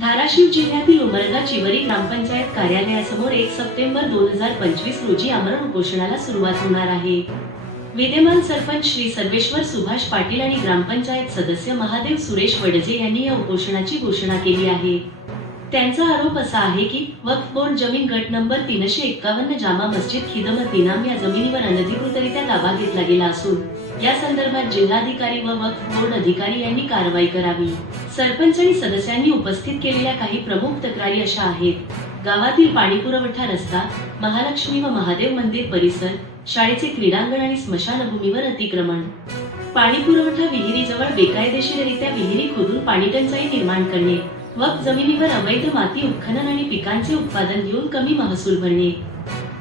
धाराशिव जिल्ह्यातील उमरगा चिवरी ग्रामपंचायत कार्यालयासमोर एक सप्टेंबर दोन हजार पंचवीस रोजी आमरण उपोषणाला सुरुवात होणार आहे. विद्यमान सरपंच श्री सर्वेश्वर सुभाष पाटील आणि ग्रामपंचायत सदस्य महादेव सुरेश वडजे यांनी या उपोषणाची घोषणा केली आहे. त्यांचा आरोप असा आहे की वक्फ बोर्ड जमीन गट नंबर तीनशे एक्कावन्न जामा मस्जिद खिदमत इनाम या जमिनीवर अनधिकृतरित्या ताबा घेतला गेला असून या संदर्भात जिल्हाधिकारी व वक्फ बोर्ड अधिकारी यांनी कारवाई करावी. सरपंच आणि सदस्यांनी उपस्थित केलेल्या काही प्रमुख तक्रारी अशा आहेत. गावातील पाणी पुरवठा रस्ता महालक्ष्मी व महादेव मंदिर परिसर शाळेचे क्रीडांगण आणि स्मशानभूमीवर अतिक्रमण. पाणी पुरवठा विहिरीजवळ बेकायदेशीररित्या विहिरी खोदून पाणी टंचाई निर्माण करणे वक जमिनीवर अवैध माती उत्खनन आणि पिकांचे उत्पादन घेऊन कमी महसूल भरणे.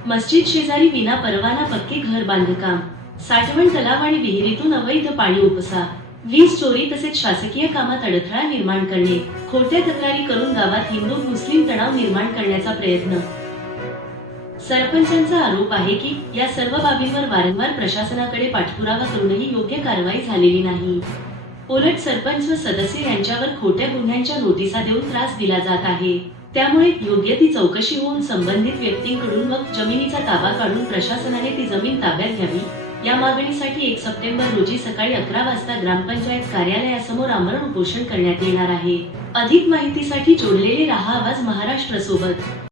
मस्जिद शेजारी विना परवाना पक्के घर बांधकाम. साठवण तलाव आणि विहिरीतून अवैध पाणी उपसा. वीज चोरी तसेच शासकीय कामात अडथळा निर्माण करणे. खोट्या तक्रारी करून गावात हिंदू मुस्लिम तणाव निर्माण करण्याचा प्रयत्न. सरपंचांचा आरोप आहे की या सर्व बाबींवर वारंवार प्रशासनाकडे पाठपुरावा करूनही योग्य कारवाई झालेली नाही. उलट सरपंच व सदस्य यांच्यावर खोट्या गुन्ह्यांच्या नोटिसा देऊन त्रास दिला जात आहे. त्यामुळे योग्य ती चौकशी होऊन संबंधित व्यक्तींकडून मग जमिनीचा ताबा काढून प्रशासनाने ती जमीन ताब्यात घ्यावी. या मागणीसाठी एक सप्टेंबर रोजी सकाळी अकरा वाजता ग्रामपंचायत कार्यालयासमोर आमरण उपोषण करण्यात येणार आहे. अधिक माहितीसाठी जोडलेले रहा आवाज महाराष्ट्र सोबत.